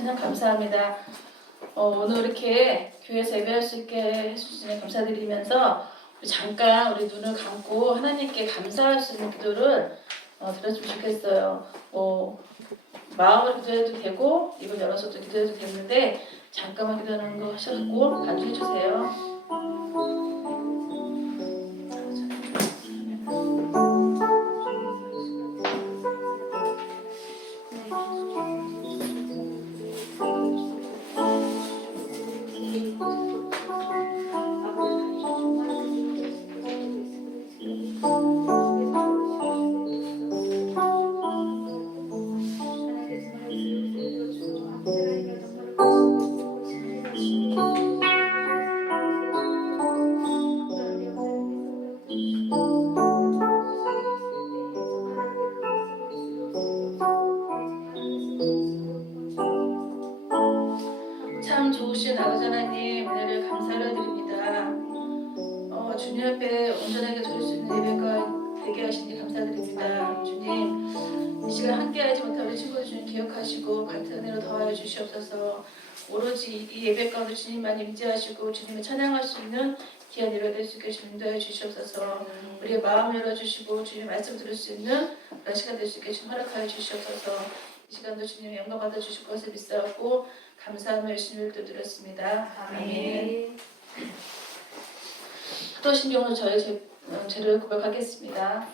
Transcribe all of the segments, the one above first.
찬양 감사합니다. 오늘 이렇게 교회에서 예배할 수 있게 해주시니 감사드리면서 잠깐 우리 눈을 감고 하나님께 감사할 수 있는 기도를 드렸으면 좋겠어요. 마음으로 기도해도 되고 입을 열어서도 기도해도 되는데 잠깐만 기도하는 거 하셔갖고 간주해 주세요. 주님 앞에 온전하게 드릴 수 있는 예배가 되게 하시니 감사드립니다. 주님, 이 시간 함께하지 못한 우리 친구들 주님 기억하시고 같은 은혜로 더하여 주시옵소서. 오로지 이 예배 가운데 주님만 임재하시고 주님을 찬양할 수 있는 귀한 예배 될 수 있게 주님 인도하여 주시옵소서. 우리의 마음 열어주시고 주님 말씀 들을 수 있는 그런 시간 될 수 있게 주님 허락하여 주시옵소서. 이 시간도 주님 영광 받아 주실 것을 믿사옵고 감사하며 열심히 드렸습니다. 아멘. 사도신경으로 저의 죄를 고백하겠습니다.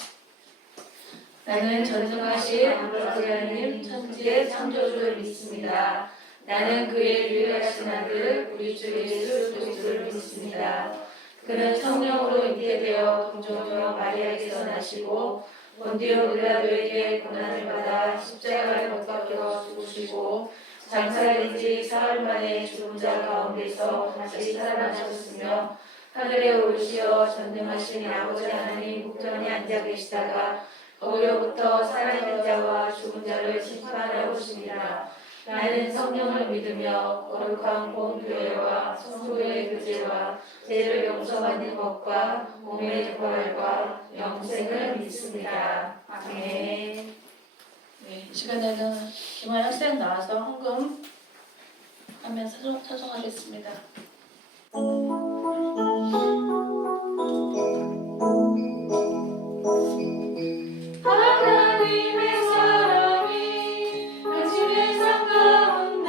나는 전능하신 아버지 하나님 천지의 창조주를 믿습니다. 나는 그의 유일하신 아들 우리 주 예수 그리스도를 믿습니다. 그는 성령으로 잉태되어 동정녀 마리아에게서 나시고 본디오 빌라도에게 고난을 받아 십자가를 못 박혀 죽으시고 장사된 지 사흘 만에 죽은 자 가운데서 다시 살아나셨으며 하늘에 오르시어 전능하신 아버지 하나님 우편에 앉아 계시다가 거기로부터 살아있는 자와 죽은 자를 심판하러 오시니라. 나는 성령을 믿으며 거룩한 공교회와 성도의 교제와 죄를 용서받는 것과 몸의 부활과 영생을 믿습니다. 아멘. 네, 이 시간에는 김한 학생 나와서 헌금 하면서 찬송하겠습니다. 하나님의 사랑이 당신의 삶 가운데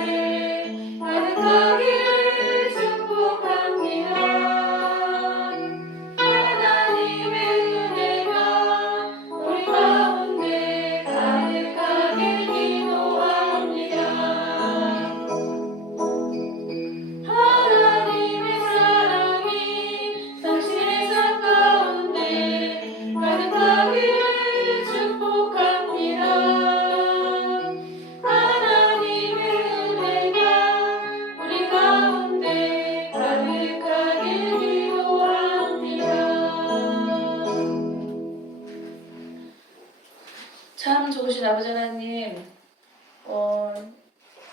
가득하기를 축복합니다. 하나님의 은혜가 우리 가운데 가득하길 기도합니다. 하나님의 사랑이 당신의 삶 가운데 가득하기를 축복합니다. 하나님의 은혜가 우리 가운데 가득하길 기도합니다. 참 좋으신 아버지 하나님,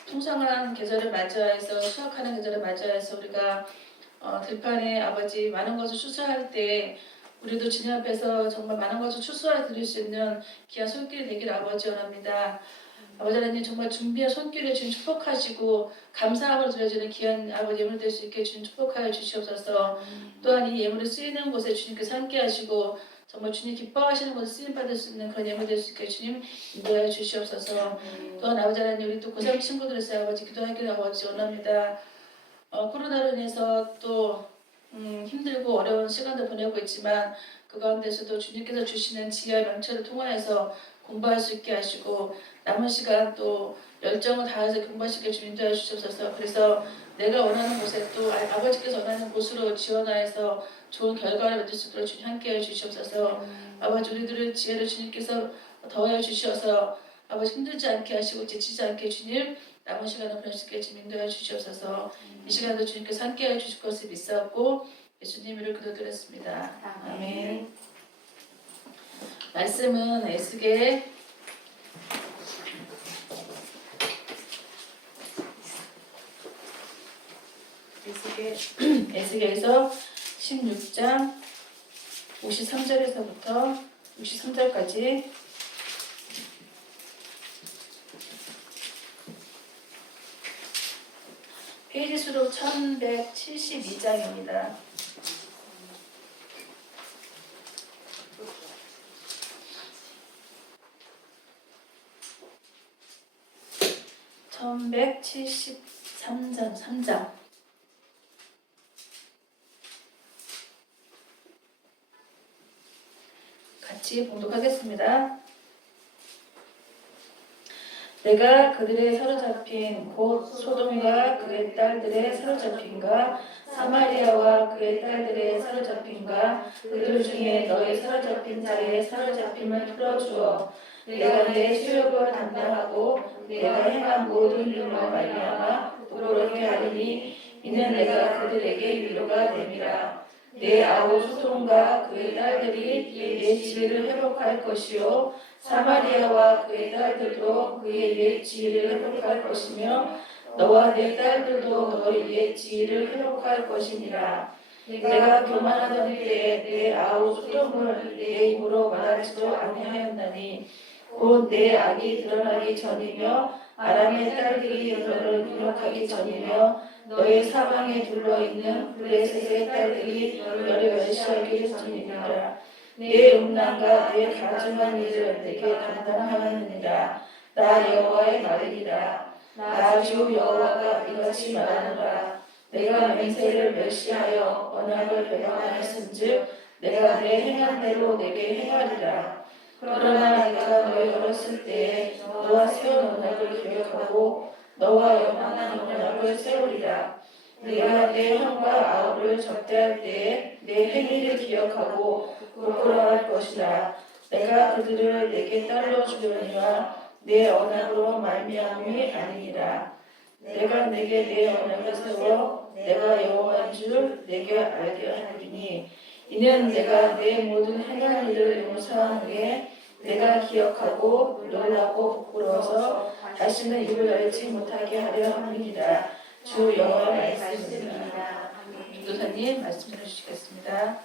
풍성한 계절을 맞이해서 수확하는 계절을 맞이해서 우리가 들판에 아버지 많은 것을 추수할 때 우리도 주님 앞에서 정말 많은 것을 추수해 드릴 수 있는 귀한 손길이 되기를 아버지 원합니다. 아버지 하나님 정말 준비한 손길을 주님 축복하시고 감사함을 드려주는 귀한 아버지 예물 될 수 있게 주님 축복하여 주시옵소서. 또한 이 예물을 쓰이는 곳에 주님께서 함께 하시고 정말 주님 기뻐하시는 곳에 쓰임받을 수 있는 그런 예물 될 수 있게 주님 인도하여 주시옵소서. 또한 아버지 하나님 우리 또 고3 친구들에서 아버지 기도하기를 아버지 원합니다. 코로나로 인해서 또 힘들고 어려운 시간도 보내고 있지만 그 가운데서도 주님께서 주시는 지혜와 명철을 통하여서 공부할 수 있게 하시고 남은 시간 또 열정을 다해서 공부할 수 있게 주님 인도하여 주시옵소서. 그래서 내가 원하는 곳에 또 아버지께서 원하는 곳으로 지원하여서 좋은 결과를 맺을 수 있도록 주님 함께해 주시옵소서. 아버지 우리들의 지혜를 주님께서 더하여 주시어서 아버지 힘들지 않게 하시고 지치지 않게 주님 남은 시간을 보낼 수 있게 주님 인도하여 주시옵소서. 이 시간도 주님께서 함께해 주실 것을 믿사옵고 예수님 이름으로 기도드렸습니다. 아멘. 말씀은 에스겔 16장 53절에서부터 63절까지 페이지 수로 1172장입니다. (1173장) 3장 같이 봉독하겠습니다. 내가 그들의 사로잡힌 곧 소돔과 그의 딸들의 사로잡힌과 사마리아와 그의 딸들의 사로잡힌과 그들 중에 너의 사로잡힌 자의 사로잡힘을 풀어주어 내가 내 수욕을 담당하고 내가 행한 모든 일로 말미암아 부끄럽게 하리니 이는 내가 그들에게 위로가 됨이라. 내 아우 소돔과 그의 딸들이 내 지혜를 회복할 것이요 사마리아와 그의 딸들도 그의 옛 지혜를 회복할 것이며 너와 내 딸들도 너의 옛 지혜를 회복할 것이니라. 내가 교만하던 때에 내 아우 소돔을 내 입으로 말하지도 아니하였나니 곧 내 악이 드러나기 전이며 아람의 딸들이 너를 유력하기 전이며 너의 사방에 둘러있는 블레셋의 딸들이 너를 멸시하기 전이니라. 내 음란과 내 가증한 일을 내게 감당하느니라. 나 여호와의 말이니라. 나 주 여호와가 이같이 말하노라. 내가 맹세를 멸시하여 언약을 배반하였은즉 내가 내 행한 대로 내게 행하리라. 그러나 내가 너희 어렸을 때에 너와 세운 언약을 기억하고 너와 영원한 언약을 세우리라. 내가 내 형과 아우를 접대할 때에 내 행위를 기억하고 부끄러워할 것이라. 내가 그들을 내게 딸로 주려니와 내 언약으로 말미암이 아니니라. 내가 내게 내 언약을 세워 내가 여호와인 줄 내게 알게 하리니 이는 내가 내 모든 행한 일을 용서한 후에 내가 기억하고 놀라고 부끄러워서 다시는 입을 열지 못하게 하려 함이니라. 주 여호와의 말씀입니다. 전도사님 말씀 전해주시겠습니다.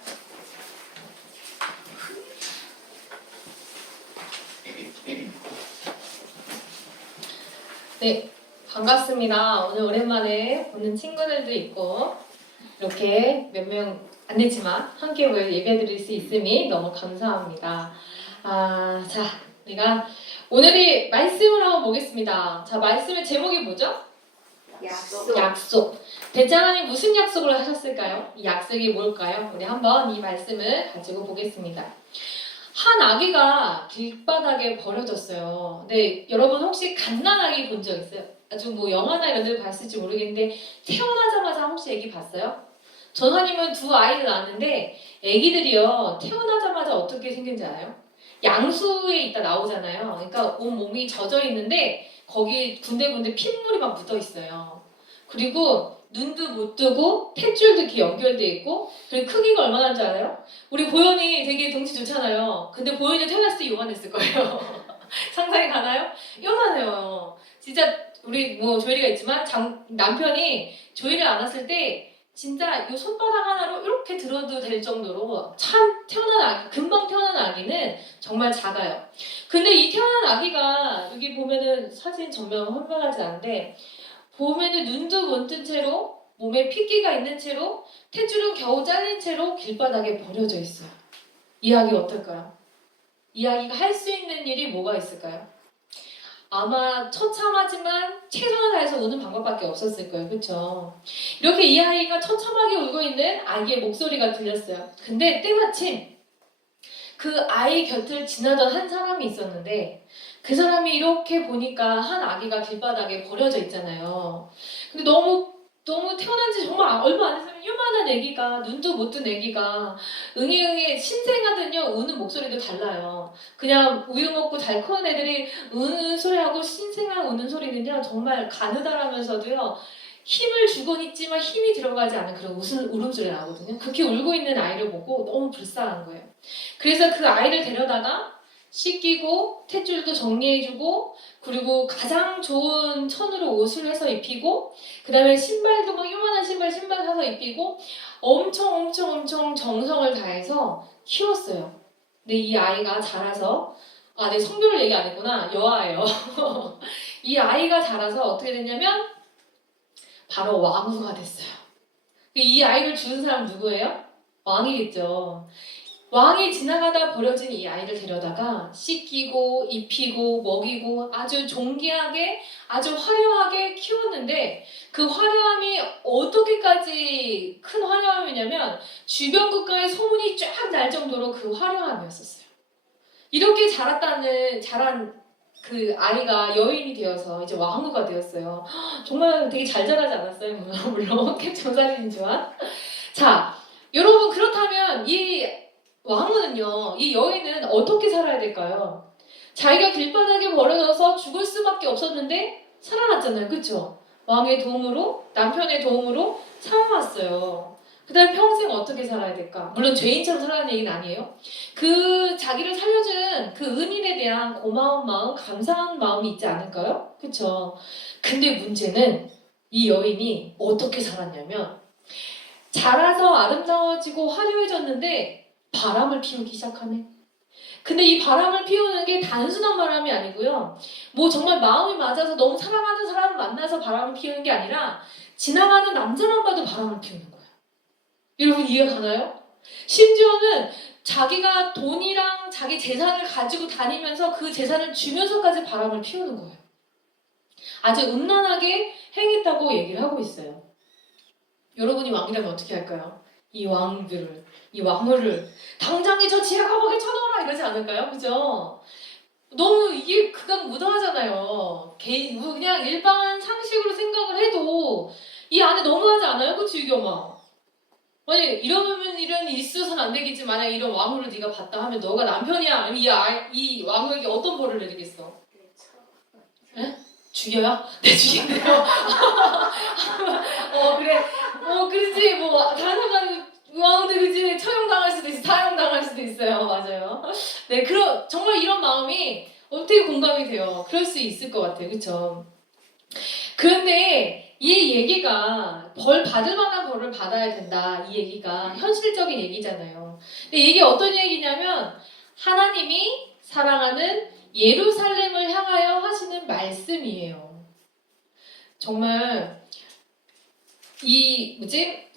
네, 반갑습니다. 오늘 오랜만에 보는 친구들도 있고 이렇게 몇 명 안 되지만 함께 모여 예배드릴 수 있음이 너무 감사합니다. 자, 우리가 오늘의 말씀을 한번 보겠습니다. 자, 말씀의 제목이 뭐죠? 약속. 대장하님 무슨 약속을 하셨을까요? 이 약속이 뭘까요? 우리 한번 이 말씀을 가지고 보겠습니다. 한 아기가 길바닥에 버려졌어요. 네, 여러분 혹시 갓난아기 본 적 있어요? 아주 뭐 영화나 이런 데 봤을지 모르겠는데 태어나자마자 혹시 아기 봤어요? 전화님은 두 아이를 낳았는데 아기들이요 태어나자마자 어떻게 생긴지 알아요? 양수에 있다 나오잖아요. 그러니까 온 몸이 젖어 있는데 거기 군데군데 핏물이 막 묻어 있어요. 그리고 눈도 못 뜨고 탯줄도 이렇게 연결돼 있고 그리고 크기가 얼마나 줄 알아요? 우리 보현이 되게 덩치 좋잖아요. 근데 보현이 태어났을 때 요만했을 거예요. 상상이 가나요? 요만해요. 진짜 우리 뭐 조엘이가 있지만 남편이 조엘을 안았을 때 진짜 이 손바닥 하나로 이렇게 들어도 될 정도로 참 금방 태어난 아기는 정말 작아요. 근데 이 태어난 아기가 여기 보면은 사진 전면 선명하지 않은데 보면은 눈도 못 뜬 채로 몸에 핏기가 있는 채로 탯줄은 겨우 잘린 채로 길바닥에 버려져 있어요. 이 아기 어떨까요? 이 아기가 할 수 있는 일이 뭐가 있을까요? 아마 처참하지만 최선을 다해서 우는 방법밖에 없었을 거예요. 그렇죠? 이렇게 이 아이가 처참하게 울고 있는 아기의 목소리가 들렸어요. 근데 때마침 그 아이 곁을 지나던 한 사람이 있었는데 그 사람이 이렇게 보니까 한 아기가 길바닥에 버려져 있잖아요. 근데 너무 태어난 지 정말 얼마 안 됐으면 요만한 아기가 눈도 못 뜬 아기가 응애응애 신생아들은요 우는 목소리도 달라요. 그냥 우유 먹고 잘 커는 애들이 우는 소리하고 신생아 우는 소리는요 정말 가느다라면서도요 힘을 주곤 있지만 힘이 들어가지 않은 그런 울음소리가 나거든요. 그렇게 울고 있는 아이를 보고 너무 불쌍한 거예요. 그래서 그 아이를 데려다가 씻기고 탯줄도 정리해주고 그리고 가장 좋은 천으로 옷을 해서 입히고 그 다음에 신발도 막 요만한 신발 사서 입히고 엄청 정성을 다해서 키웠어요. 근데 이 아이가 자라서 내 성별을 얘기 안 했구나. 여아예요. 이 아이가 자라서 어떻게 됐냐면 바로 왕후가 됐어요. 이 아이를 주는 사람 누구예요? 왕이겠죠. 왕이 지나가다 버려진 이 아이를 데려다가 씻기고 입히고 먹이고 아주 존귀하게 아주 화려하게 키웠는데 그 화려함이 어떻게까지 큰 화려함이냐면 주변 국가의 소문이 쫙 날 정도로 그 화려함이었었어요. 이렇게 자란 그 아이가 여인이 되어서 이제 왕후가 되었어요. 정말 되게 잘 자라지 않았어요? 물론 캡처살인지만 자, 여러분 그렇다면 이 왕은요, 이 여인은 어떻게 살아야 될까요? 자기가 길바닥에 버려져서 죽을 수밖에 없었는데 살아났잖아요. 그쵸? 왕의 도움으로, 남편의 도움으로 살아났어요. 그 다음에 평생 어떻게 살아야 될까? 물론 죄인처럼 살아가는 얘기는 아니에요. 그 자기를 살려준 그 은인에 대한 고마운 마음, 감사한 마음이 있지 않을까요? 그쵸? 근데 문제는 이 여인이 어떻게 살았냐면 자라서 아름다워지고 화려해졌는데 바람을 피우기 시작하네. 근데 이 바람을 피우는 게 단순한 바람이 아니고요. 뭐 정말 마음이 맞아서 너무 사랑하는 사람을 만나서 바람을 피우는 게 아니라 지나가는 남자만 봐도 바람을 피우는 거예요. 여러분 이해가 가나요? 심지어는 자기가 돈이랑 자기 재산을 가지고 다니면서 그 재산을 주면서까지 바람을 피우는 거예요. 아주 음란하게 행했다고 얘기를 하고 있어요. 여러분이 왕이라면 어떻게 할까요? 이 왕후를 당장에 저 지하 감옥에 쳐넣어라 이러지 않을까요? 그죠? 너무 이게 극악무도하잖아요. 그냥 일반 상식으로 생각을 해도 이 안에 너무하지 않아요? 그치 유겸아? 아니 이러면 이런 일이 있어서는 안 되겠지. 만약 이런 왕후를 네가 봤다 하면 너가 남편이야 아니면 이 왕후에게 어떤 벌을 내리겠어? 에? 죽여요? 네 죽인대요. 그래. 그렇지. 뭐 다른 사람 왕후들 그지 처형당할 수도 있어. 사형당할 수도 있어요. 맞아요. 네, 정말 이런 마음이 어떻게 공감이 돼요? 그럴 수 있을 것 같아요. 그렇죠? 그런데 이 얘기가 벌 받을 만한 벌을 받아야 된다. 이 얘기가 현실적인 얘기잖아요. 근데 이게 어떤 얘기냐면 하나님이 사랑하는 예루살렘을 향하여 하시는 말씀이에요. 정말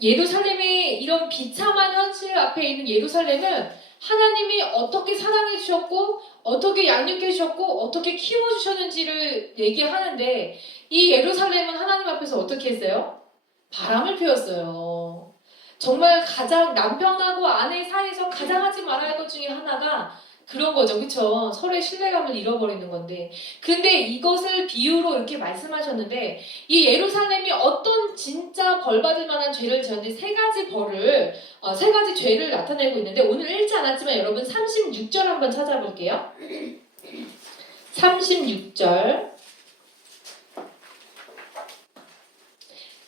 예루살렘의 이런 비참한 현실 앞에 있는 예루살렘은 하나님이 어떻게 사랑해 주셨고 어떻게 양육해 주셨고 어떻게 키워 주셨는지를 얘기하는데 이 예루살렘은 하나님 앞에서 어떻게 했어요? 바람을 피웠어요. 정말 가장 남편하고 아내 사이에서 가장 하지 말아야 할 것 중에 하나가 그런 거죠. 그쵸? 서로의 신뢰감을 잃어버리는 건데. 근데 이것을 비유로 이렇게 말씀하셨는데 이 예루살렘이 어떤 진짜 벌받을 만한 죄를 지었는지 세 가지 죄를 나타내고 있는데 오늘 읽지 않았지만 여러분 36절 한번 찾아볼게요. 36절.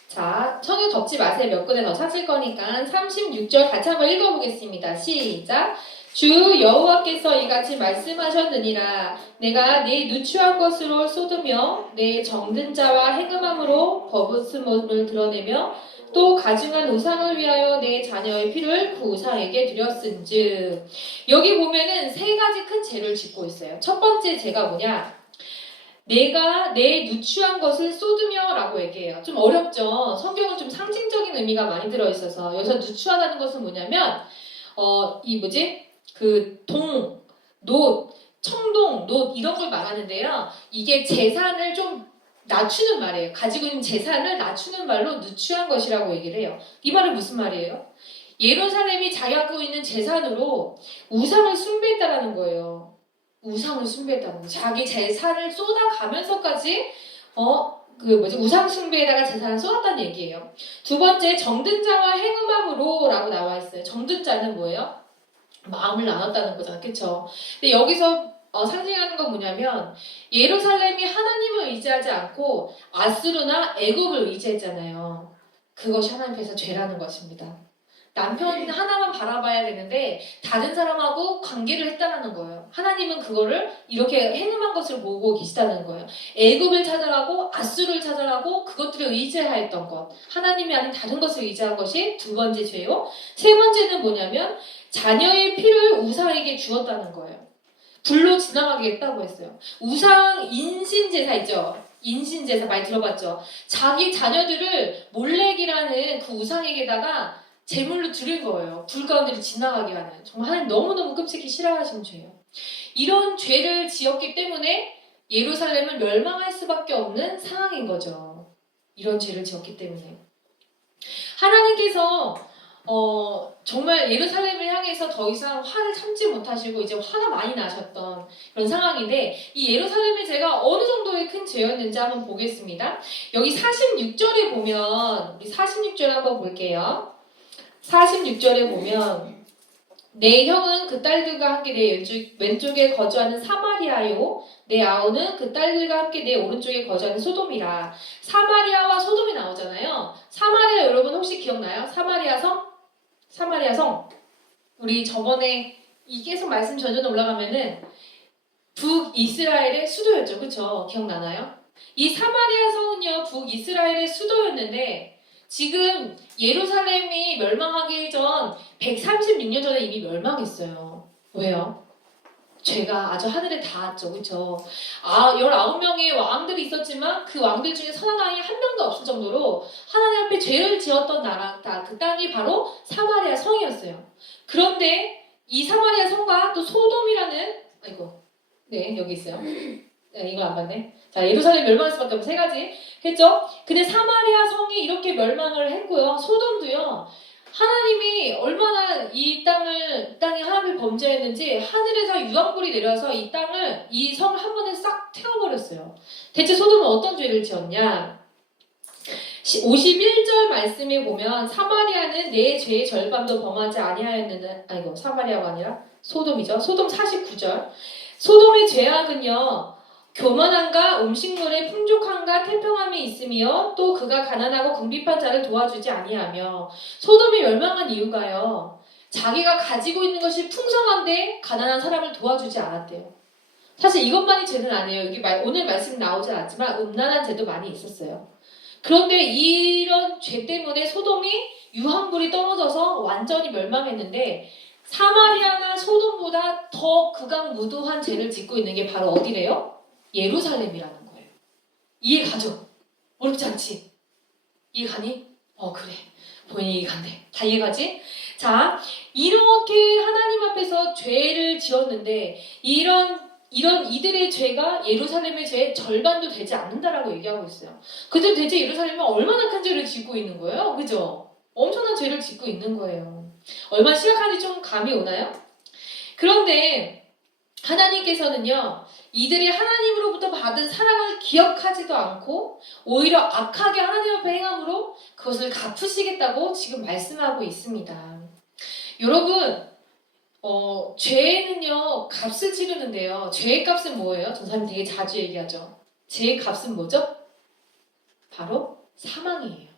자, 성경 덮지 마세요. 몇 군데 더 찾을 거니까 36절 같이 한번 읽어보겠습니다. 시작. 주 여호와께서 이같이 말씀하셨느니라. 내가 네 누추한 것으로 쏟으며 내 정든 자와 행음함으로 거부스름을 드러내며 또 가증한 우상을 위하여 내 자녀의 피를 그 우상에게 드렸은즉. 여기 보면은 세 가지 큰 죄를 짓고 있어요. 첫 번째 죄가 뭐냐? 내가 내 누추한 것을 쏟으며 라고 얘기해요. 좀 어렵죠? 성경은 좀 상징적인 의미가 많이 들어있어서 여기서 누추하다는 것은 뭐냐면 노, 청동, 노 이런 걸 말하는데요. 이게 재산을 좀 낮추는 말이에요. 가지고 있는 재산을 낮추는 말로 누추한 것이라고 얘기를 해요. 이 말은 무슨 말이에요? 예루살렘이 자기가 갖고 있는 재산으로 우상을 숭배했다라는 거예요. 우상을 숭배했다는 거예요. 자기 재산을 쏟아가면서까지 우상 숭배에다가 재산을 쏟았다는 얘기예요. 두 번째, 정든 자와 행음함으로 라고 나와 있어요. 정든 자는 뭐예요? 마음을 나눴다는 거잖아. 그쵸? 근데 여기서 상징하는 건 뭐냐면 예루살렘이 하나님을 의지하지 않고 아수르나 애굽을 의지했잖아요. 그것이 하나님 앞에서 죄라는 것입니다. 남편 하나만 바라봐야 되는데 다른 사람하고 관계를 했다는 거예요. 하나님은 그거를 이렇게 행음한 것을 보고 계시다는 거예요. 애굽을 찾아가고 아수르를 찾아가고 그것들을 의지하였던 것. 하나님이 아닌 다른 것을 의지한 것이 두 번째 죄요. 세 번째는 뭐냐면 자녀의 피를 우상에게 주었다는 거예요. 불로 지나가게 했다고 했어요. 우상 인신제사 있죠? 인신제사 많이 들어봤죠? 자기 자녀들을 몰렉이라는 그 우상에게다가 제물로 드린 거예요. 불 가운데를 지나가게 하는. 정말 하나님 너무너무 끔찍히 싫어하시는 죄예요. 이런 죄를 지었기 때문에 예루살렘은 멸망할 수밖에 없는 상황인 거죠. 이런 죄를 지었기 때문에. 하나님께서 정말 예루살렘을 향해서 더 이상 화를 참지 못하시고 이제 화가 많이 나셨던 그런 상황인데 이 예루살렘의 죄가 어느 정도의 큰 죄였는지 한번 보겠습니다. 여기 46절에 보면 우리 46절 한번 볼게요. 46절에 보면 내 형은 그 딸들과 함께 내 왼쪽에 거주하는 사마리아요 내 아우는 그 딸들과 함께 내 오른쪽에 거주하는 소돔이라. 사마리아와 소돔이 나오잖아요. 사마리아 여러분 혹시 기억나요? 사마리아 성. 우리 저번에 이 계속 말씀 전전 올라가면은 북이스라엘의 수도였죠. 그쵸? 기억나나요? 이 사마리아 성은요 북이스라엘의 수도였는데 지금 예루살렘이 멸망하기 전 136년 전에 이미 멸망했어요. 왜요? 죄가 아주 하늘에 닿았죠. 그렇죠? 19명의 왕들이 있었지만 그 왕들 중에 선한 왕이 한 명도 없을 정도로 하나님 앞에 죄를 지었던 나라, 그 땅이 바로 사마리아 성이었어요. 그런데 이 사마리아 성과 또 소돔이라는, 아이고, 네, 여기 있어요. 네, 이걸 안 봤네. 자, 예루살렘 멸망할 수밖에 없는 세 가지 했죠? 근데 사마리아 성이 이렇게 멸망을 했고요. 소돔도요. 하나님이 얼마나 이 땅에 하나님이 범죄했는지 하늘에서 유황불이 내려서 이 성을 한 번에 싹 태워버렸어요. 대체 소돔은 어떤 죄를 지었냐? 51절 말씀에 보면 사마리아는 내 죄의 절반도 범하지 아니하였느냐. 아이고, 사마리아가 아니라 소돔이죠. 소돔 49절. 소돔의 죄악은요. 교만함과 음식물의 풍족함과 태평함이 있으며 또 그가 가난하고 궁핍한 자를 도와주지 아니하며 소돔이 멸망한 이유가요. 자기가 가지고 있는 것이 풍성한데 가난한 사람을 도와주지 않았대요. 사실 이것만이 죄는 아니에요. 오늘 말씀 나오지 않았지만 음란한 죄도 많이 있었어요. 그런데 이런 죄 때문에 소돔이 유황불이 떨어져서 완전히 멸망했는데 사마리아나 소돔보다 더 극악무도한 죄를 짓고 있는 게 바로 어디래요? 예루살렘이라는 거예요. 이해가죠? 어렵지 않지? 이해가니? 그래. 본인이 이해간대. 다 이해가지? 자, 이렇게 하나님 앞에서 죄를 지었는데 이런 이들의 죄가 예루살렘의 죄의 절반도 되지 않는다라고 얘기하고 있어요. 근데 대체 예루살렘은 얼마나 큰 죄를 짓고 있는 거예요? 그죠? 엄청난 죄를 짓고 있는 거예요. 얼마나 심각한지 좀 감이 오나요? 그런데 하나님께서는요, 이들이 하나님으로부터 받은 사랑을 기억하지도 않고 오히려 악하게 하나님 앞에 행함으로 그것을 갚으시겠다고 지금 말씀하고 있습니다. 여러분, 죄는요, 값을 치르는데요. 죄의 값은 뭐예요? 전사님 되게 자주 얘기하죠. 죄의 값은 뭐죠? 바로 사망이에요.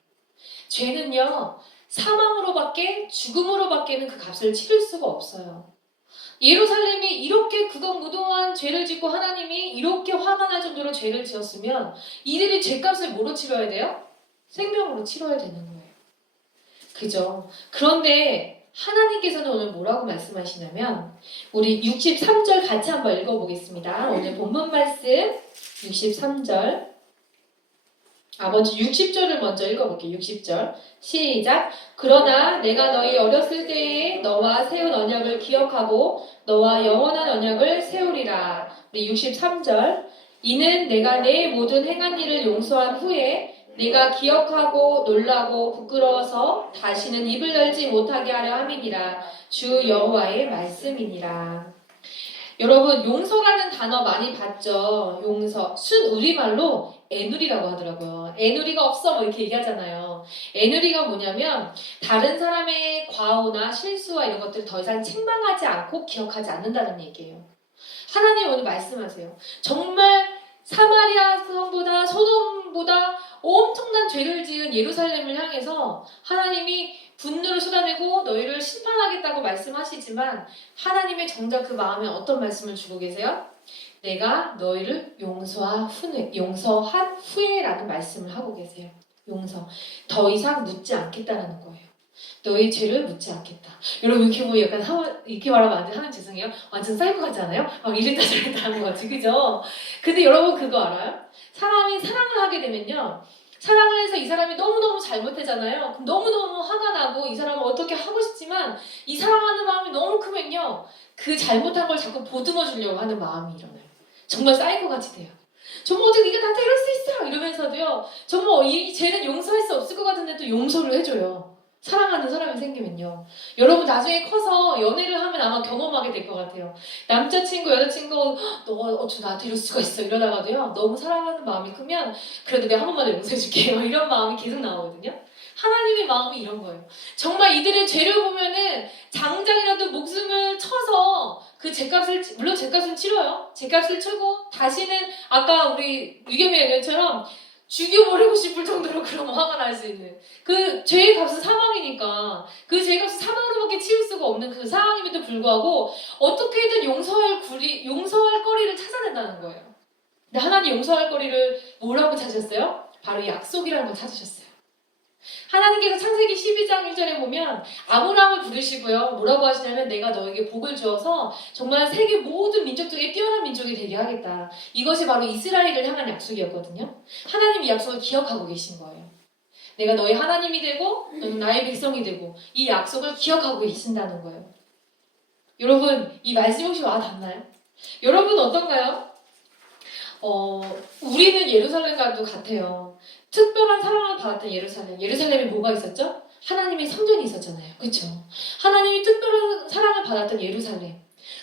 죄는요, 사망으로밖에, 죽음으로밖에는 그 값을 치를 수가 없어요. 예루살렘이 이렇게 극악무도한 죄를 짓고 하나님이 이렇게 화가 날 정도로 죄를 지었으면 이들이 죄값을 뭐로 치러야 돼요? 생명으로 치러야 되는 거예요. 그죠? 그런데 하나님께서는 오늘 뭐라고 말씀하시냐면 우리 63절 같이 한번 읽어보겠습니다. 오늘 본문 말씀 63절 먼저 60절을 먼저 읽어볼게요. 60절 시작. 그러나 내가 너희 어렸을 때에 너와 세운 언약을 기억하고 너와 영원한 언약을 세우리라. 우리 63절 이는 내가 내 모든 행한 일을 용서한 후에 네가 기억하고 놀라고 부끄러워서 다시는 입을 열지 못하게 하려 함이니라. 주 여호와의 말씀이니라. 여러분 용서라는 단어 많이 봤죠? 용서 순 우리말로 애누리라고 하더라고요. 애누리가 없어 뭐 이렇게 얘기하잖아요. 애누리가 뭐냐면 다른 사람의 과오나 실수와 이런 것들을 더 이상 책망하지 않고 기억하지 않는다는 얘기예요. 하나님 오늘 말씀하세요. 정말 사마리아 성보다 소돔보다 엄청난 죄를 지은 예루살렘을 향해서 하나님이 분노를 쏟아내고 너희를 심판하겠다고 말씀하시지만 하나님의 정작 그 마음에 어떤 말씀을 주고 계세요? 내가 너희를 용서한 후에라는 말씀을 하고 계세요. 용서. 더 이상 묻지 않겠다는 거예요. 너희 죄를 묻지 않겠다. 여러분 이렇게 뭐 약간 이렇게 말하면 안 돼. 하나님 죄송해요. 완전 사이코 같지 않아요? 막 이랬다 저랬다 하는 거지, 그죠? 근데 여러분 그거 알아요? 사람이 사랑을 하게 되면요. 사랑을 해서 이 사람이 너무너무 잘못했잖아요. 그럼 너무너무 화가 나고 이 사람을 어떻게 하고 싶지만 이 사랑하는 마음이 너무 크면요. 그 잘못한 걸 자꾸 보듬어 주려고 하는 마음이 일어나요. 정말 사이코 같이 돼요. 정말 어떻게 네가 나한테 이럴 수 있어? 이러면서도요. 정말 이 죄는 용서할 수 없을 것 같은데 또 용서를 해줘요. 사랑하는 사람이 생기면요. 여러분 나중에 커서 연애를 하면 아마 경험하게 될 것 같아요. 남자친구, 여자친구 너가 어쩌 나한테 이럴 수가 있어 이러다가도요. 너무 사랑하는 마음이 크면 그래도 내가 한 번만 더 용서해줄게요. 이런 마음이 계속 나오거든요. 하나님의 마음이 이런 거예요. 정말 이들의 죄를 보면은 당장이라도 목숨을 쳐서 그 죄값을 물론 죄값은 치러요. 죄값을 치고 다시는 아까 우리 유겸이 얘기처럼 죽여버리고 싶을 정도로 그런 화가 날 수 있는 그 죄의 값은 사망이니까 그 죄의 값은 사망으로밖에 치울 수가 없는 그 상황임에도 불구하고 어떻게든 용서할 거리를 찾아낸다는 거예요. 근데 하나님 용서할 거리를 뭐라고 찾으셨어요? 바로 약속이라는 걸 찾으셨어요. 하나님께서 창세기 12장 1절에 보면 아브라함을 부르시고요. 뭐라고 하시냐면 내가 너에게 복을 주어서 정말 세계 모든 민족 중에 뛰어난 민족이 되게 하겠다. 이것이 바로 이스라엘을 향한 약속이었거든요. 하나님 이 약속을 기억하고 계신 거예요. 내가 너의 하나님이 되고 너는 나의 백성이 되고 이 약속을 기억하고 계신다는 거예요. 여러분 이 말씀이 혹시 와 닿나요? 여러분 어떤가요? 우리는 예루살렘과도 같아요. 특별한 사랑을 받았던 예루살렘. 예루살렘에 뭐가 있었죠? 하나님의 성전이 있었잖아요. 그렇죠? 하나님이 특별한 사랑을 받았던 예루살렘.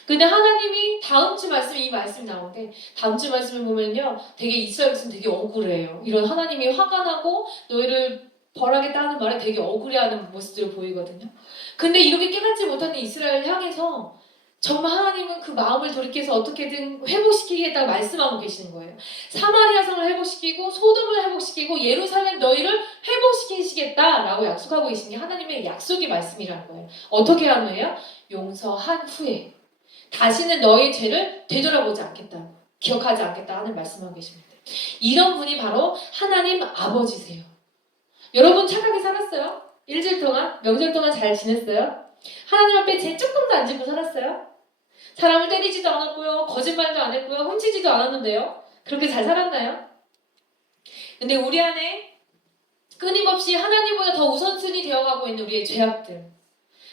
근데 하나님이 다음 주 말씀, 이 말씀이 나오는데 다음 주 말씀을 보면요. 되게 이스라엘 백성 되게 억울해요. 이런 하나님이 화가 나고 너희를 벌하겠다는 말에 되게 억울해하는 모습들을 보이거든요. 근데 이렇게 깨닫지 못하는 이스라엘을 향해서 정말 하나님은 그 마음을 돌이켜서 어떻게든 회복시키겠다고 말씀하고 계시는 거예요. 사마리아 성을 회복시키고 소돔을 회복시키고 예루살렘 너희를 회복시키시겠다라고 약속하고 계신 게 하나님의 약속의 말씀이라는 거예요. 어떻게 하는 거예요? 용서한 후에 다시는 너의 죄를 되돌아보지 않겠다. 기억하지 않겠다 하는 말씀하고 계십니다. 이런 분이 바로 하나님 아버지세요. 여러분 착하게 살았어요? 일주일 동안? 명절 동안 잘 지냈어요? 하나님 앞에 죄 조금도 안 짓고 살았어요? 사람을 때리지도 않았고요. 거짓말도 안 했고요. 훔치지도 않았는데요. 그렇게 잘 살았나요? 근데 우리 안에 끊임없이 하나님보다 더 우선순위 되어가고 있는 우리의 죄악들.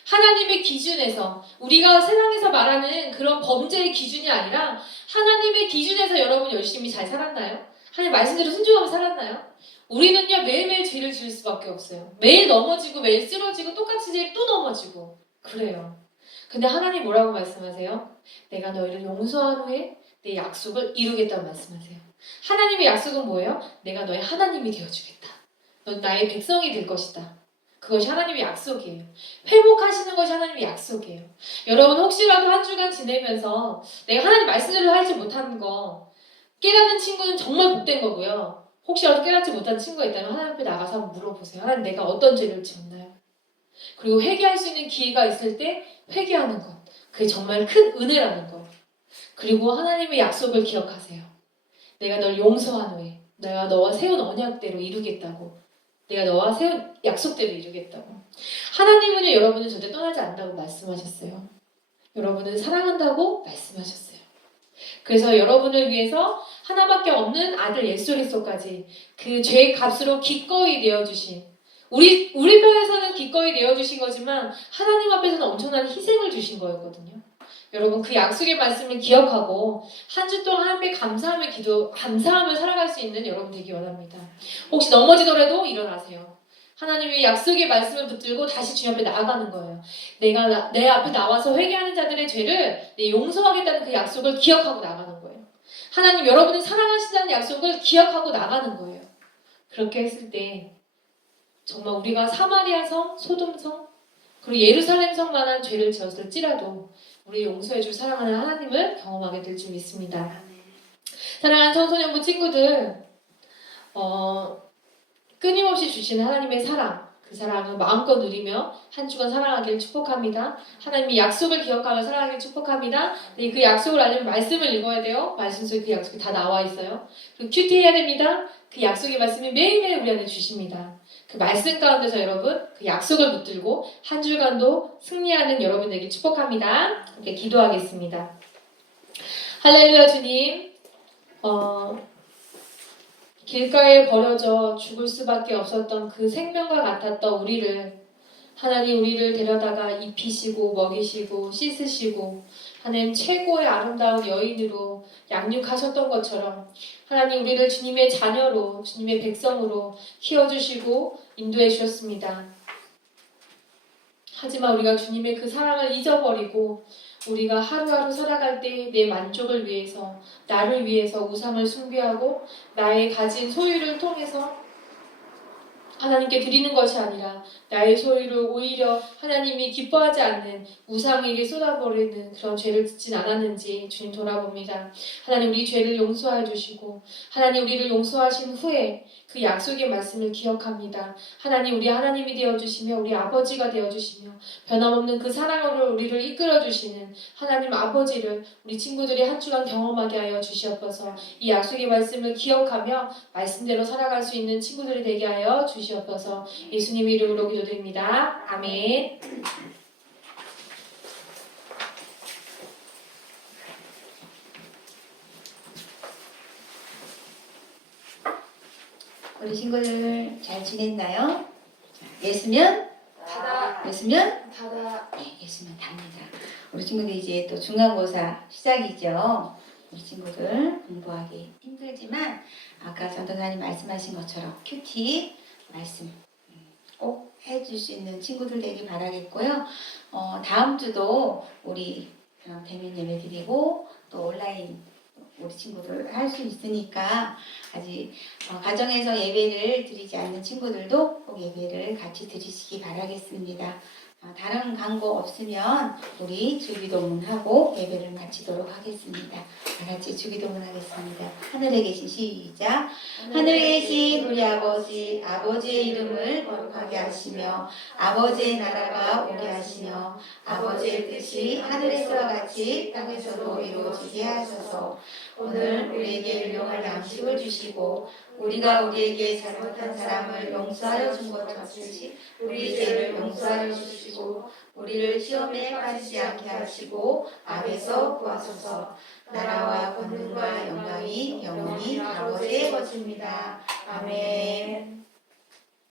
하나님의 기준에서 우리가 세상에서 말하는 그런 범죄의 기준이 아니라 하나님의 기준에서 여러분 열심히 잘 살았나요? 하나님 말씀대로 순종하며 살았나요? 우리는요 매일매일 죄를 지을 수밖에 없어요. 매일 넘어지고 매일 쓰러지고 똑같이 죄를 또 넘어지고 그래요. 근데 하나님 뭐라고 말씀하세요? 내가 너희를 용서한 후에 내 약속을 이루겠다고 말씀하세요. 하나님의 약속은 뭐예요? 내가 너의 하나님이 되어주겠다. 넌 나의 백성이 될 것이다. 그것이 하나님의 약속이에요. 회복하시는 것이 하나님의 약속이에요. 여러분 혹시라도 한 주간 지내면서 내가 하나님 말씀대로 하지 못하는 거 깨닫는 친구는 정말 복된 거고요. 혹시라도 깨닫지 못한 친구가 있다면 하나님 앞에 나가서 한번 물어보세요. 하나님 내가 어떤 죄를 지었나요? 그리고 회개할 수 있는 기회가 있을 때 회개하는 것. 그게 정말 큰 은혜라는 것. 그리고 하나님의 약속을 기억하세요. 내가 널 용서한 후에 내가 너와 세운 언약대로 이루겠다고. 내가 너와 세운 약속대로 이루겠다고. 하나님은요 여러분을 절대 떠나지 않는다고 말씀하셨어요. 여러분을 사랑한다고 말씀하셨어요. 그래서 여러분을 위해서 하나밖에 없는 아들 예수 그리스도까지 그 죄의 값으로 기꺼이 내어주신 우리 편에서는 기꺼이 내어주신 거지만 하나님 앞에서는 엄청난 희생을 주신 거였거든요. 여러분 그 약속의 말씀을 기억하고 한 주 동안 하나님께 감사함을 살아갈 수 있는 여러분 되기 원합니다. 혹시 넘어지더라도 일어나세요. 하나님의 약속의 말씀을 붙들고 다시 주님 앞에 나아가는 거예요. 내가 내 앞에 나와서 회개하는 자들의 죄를 용서하겠다는 그 약속을 기억하고 나가는 거예요. 하나님 여러분을 사랑하신다는 약속을 기억하고 나가는 거예요. 그렇게 했을 때 정말 우리가 사마리아성, 소돔성, 그리고 예루살렘성만한 죄를 지었을지라도 우리 용서해줄 사랑하는 하나님을 경험하게 될 줄 믿습니다. 사랑하는 청소년부 친구들, 끊임없이 주시는 하나님의 사랑, 그 사랑을 마음껏 누리며 한 주간 살아가길 축복합니다. 하나님의 약속을 기억하며 살아가길 축복합니다. 그 약속을 알려면 말씀을 읽어야 돼요. 말씀 속에 그 약속이 다 나와 있어요. 그리고 큐티해야 됩니다. 그 약속의 말씀이 매일매일 우리 안에 주십니다. 그 말씀 가운데서 여러분 그 약속을 붙들고 한 주간도 승리하는 여러분 되길 축복합니다. 이렇게 기도하겠습니다. 할렐루야 주님, 길가에 버려져 죽을 수밖에 없었던 그 생명과 같았던 하나님 우리를 데려다가 입히시고 먹이시고 씻으시고 하나님 최고의 아름다운 여인으로 양육하셨던 것처럼 하나님 우리를 주님의 자녀로 주님의 백성으로 키워주시고 인도해 주셨습니다. 하지만 우리가 주님의 그 사랑을 잊어버리고 우리가 하루하루 살아갈 때 내 만족을 위해서 나를 위해서 우상을 숭배하고 나의 가진 소유를 통해서 하나님께 드리는 것이 아니라 나의 소유를 오히려 하나님이 기뻐하지 않는 우상에게 쏟아버리는 그런 죄를 짓진 않았는지 주님 돌아봅니다. 하나님 우리 죄를 용서해 주시고 하나님 우리를 용서하신 후에 그 약속의 말씀을 기억합니다. 하나님 우리 하나님이 되어주시며 우리 아버지가 되어주시며 변함없는 그 사랑으로 우리를 이끌어주시는 하나님 아버지를 우리 친구들이 한 주간 경험하게 하여 주시옵소서. 이 약속의 말씀을 기억하며 말씀대로 살아갈 수 있는 친구들이 되게 하여 주시옵소서. 주시옵소서. 예수님 이름으로 기도드립니다. 아멘. 우리 친구들 잘 지냈나요? 예수면? 다다. 예수면? 다다. 네, 예수면 답니다. 우리 친구들 이제 또 중간고사 시작이죠. 우리 친구들 공부하기 힘들지만 아까 전도사님 말씀하신 것처럼 큐티 말씀 꼭 해줄 수 있는 친구들 되길 바라겠고요. 다음 주도 우리 대면 예배 드리고 또 온라인 우리 친구들 할 수 있으니까 아직 가정에서 예배를 드리지 않는 친구들도 꼭 예배를 같이 드리시기 바라겠습니다. 다른 광고 없으면 우리 주기도문하고 예배를 마치도록 하겠습니다. 다 같이 주기도문 하겠습니다. 하늘에 계신 시작. 하늘에 계신 우리 아버지, 아버지의 이름을 거룩하게 하시며 아버지의 나라가 오게 하시며 아버지의 뜻이 하늘에서와 같이 땅에서도 이루어지게 하소서. 오늘 우리에게 일용할 양식을 주시고 우리가 우리에게 잘못한 사람을 용서하여 준 것 같이 우리 죄를 용서하여 주시고 우리를 시험에 빠지지 않게 하시고 악에서 구하소서. 나라와 권능과 영광이 영원히 아버지의 것입니다. 아멘.